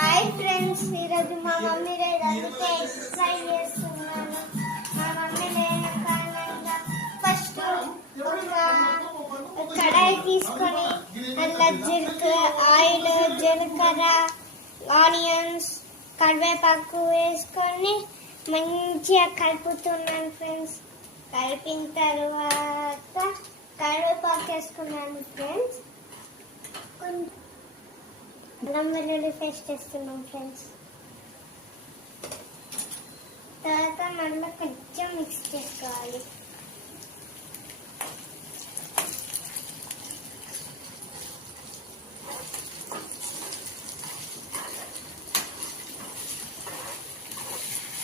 Hi friends, ఈరోజు మా mummy లేదు, అందుకే ట్రై చేస్తున్నాను. మా మమ్మీ లేని కారణంగా ఫస్ట్ ఒక కడాయి తీసుకొని అందులో ఆయిల్, జీలకర్ర, ఆనియన్స్, కరివేపాకు వేసుకొని మంచిగా కలుపుతున్నాను ఫ్రెండ్స్. కలిపిన తర్వాత కరివేపాకు వేసుకున్నాను ఫ్రెండ్స్. అల్లం వెల్లుల్లి పేస్ట్ చేస్తున్నాం ఫ్రెండ్స్. తర్వాత మళ్ళీ కొంచెం మిక్స్ చేసుకోవాలి.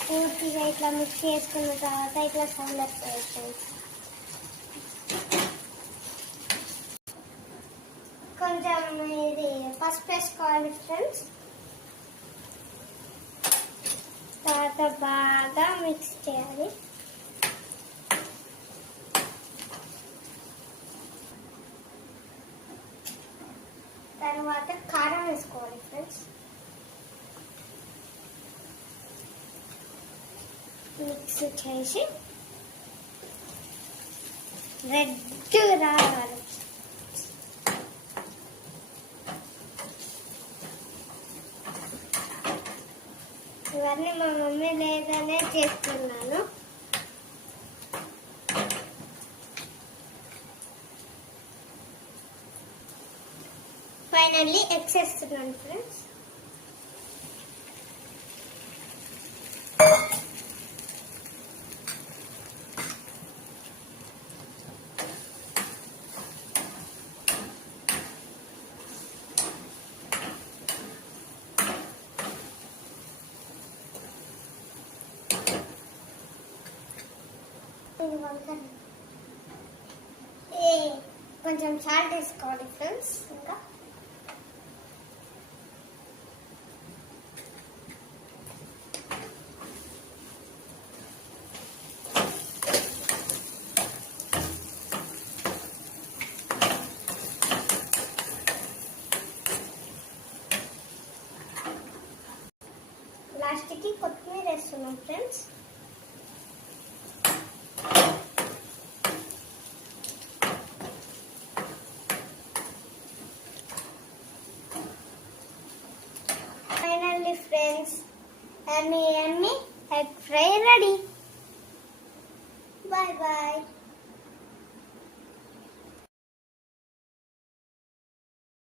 పూర్తిగా ఇట్లా మిక్స్ చేసుకున్న తర్వాత ఇట్లా సౌండ్ వస్తాయి ఫ్రెండ్స్. కొంచెం ఇది పసుపు వేసుకోవాలి ఫ్రెండ్స్. తర్వాత బాగా మిక్స్ చేయాలి. తర్వాత కారం వేసుకోవాలి ఫ్రెండ్స్. మిక్స్ చేసి రెడ్ రావాలి. ఇవన్నీ మా మమ్మీ లేదనే చేస్తున్నాను. ఫైనల్లీ ఎగ్స్ వేస్తున్నాను ఫ్రెండ్స్. కొంచెం సాల్ట్ వేసుకోవాలి ఫ్రెండ్స్. ఇంకా లాస్ట్కి కొత్తిమీర వేస్తున్నాం friends. Friends, yummy egg fry ready. Bye bye.